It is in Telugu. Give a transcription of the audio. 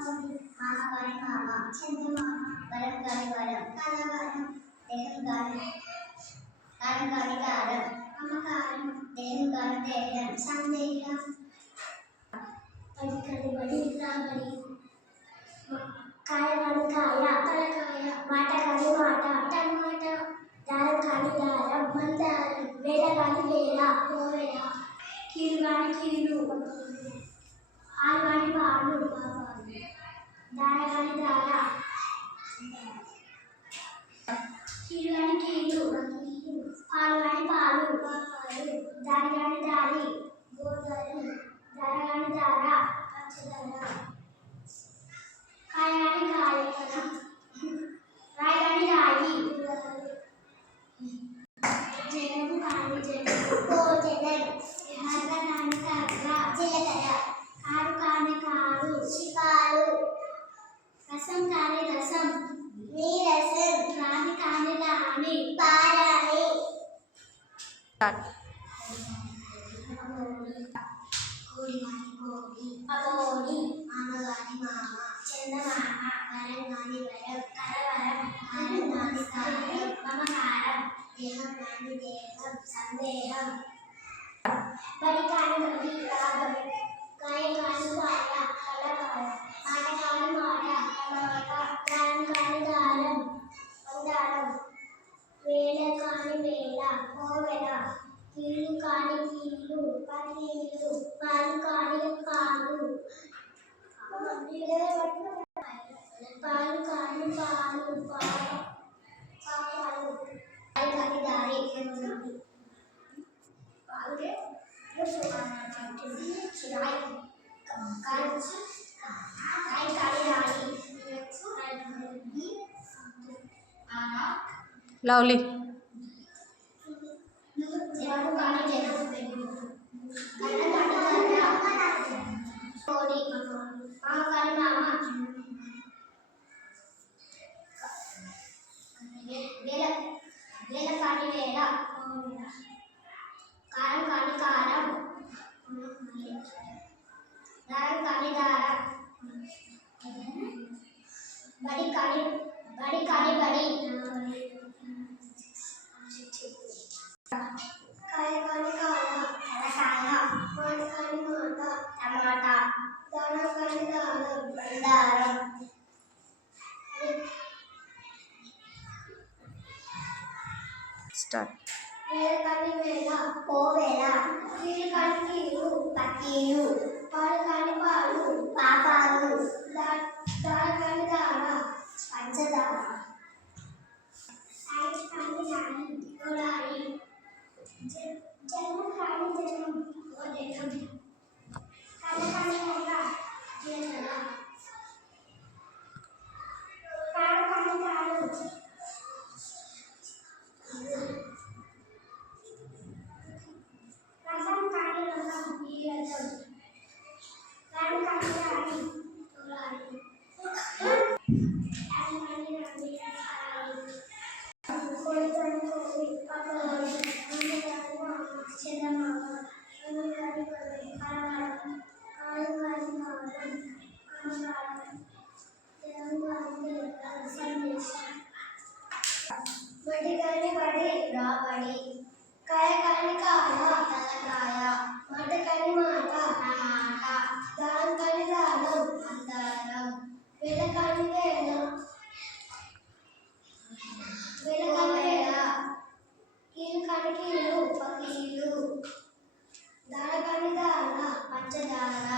మామగారి మామ చందమామ వరం గారి వరం కలవరం దేహం గారి కారం గారి కారం మమకారం దేహం గారి దేహం సందేహం పడికడి బడి రాబడి కాయ కాని కాయ తలకాయ మాట కాని మాట టమాట దారం కాని దారం మందారం వేల కాని వేల కోవెల కీలు కాని కీలు పాలు కాని పాలు దార కాని దార కీలు కాని కీలు పాలు కాని పాలు దారి కాని దారి గోదారి దార కాని దార పచ్చదార కాయ కాని కాయ రాయి కాని రాయి జనము కాని జనము భోజనం హర్ర కాని కర్ర జీలకర్ర కారు కాని కారు శికారు రసం కాని రసం నీరసం రాణి కాని రాణి పారాణి కోడి కాని కోడి పకోడి మామగాని మామ చందమామ వరం కాని వరం కలవరం కారం కాని కారం మమకారం దేహం కాని దేహం సందేహం బడి కాని బడి రాబడి కాయ కాని కాయ కలకాయ మాట కాని మాట టమాట దారం కాని దారం మందారం వేల కాని వేల కోవెల కీలు కాని కీలు పల్లీలు పాలు కాని పాలు పాలు కాని పాలు పాపాలు దారి కాని దారి పాలుగే రాయి కాని రాయి లవ్లీ జనము కాని జనము గన్న కాని గన్న కోడి మామ కాని మామ వేల వేల కాని వేల కారం కాని కారం దారం కాని దారం బడి కాని బడి కాని బడి కాయ కాని కాయ తలకాయ మాట కాని మాట టమాటా దారం కాని దారం బండారం స్టార్ట్ వేల కాని వేల కోవెల కీలు కాని కీలు పక్కీలు పాలు కాని పాలు పాపాలు దార కాని దార పంచదార సాయి కాని సాయి గోడారి జనము కాని జనం భోజనం కళ్ళ కాని కళ్ళ జీలకర్ర కారు కాని కారు రసం కాని రసం నీరసం రాణి కాని రాణి తోలాలి రాణి కాని రాణి హరాలి కోడి కాని కోడి పకోడి మామ కాని మామ చందమామ వరం కాని వరం కలవరం కారం కాని కారం మమకారం దేహం కాని దేహం సందేశం బడి కాని బడి రాబడి కాయ కాని కాయ తలకాయ మాట కాని మాట టమాట దారం కాని దారం మందారం వేల కాని వేల వేల కాని వేల కీలు కాని కీలు పకీలు దార కాని దార పంచదార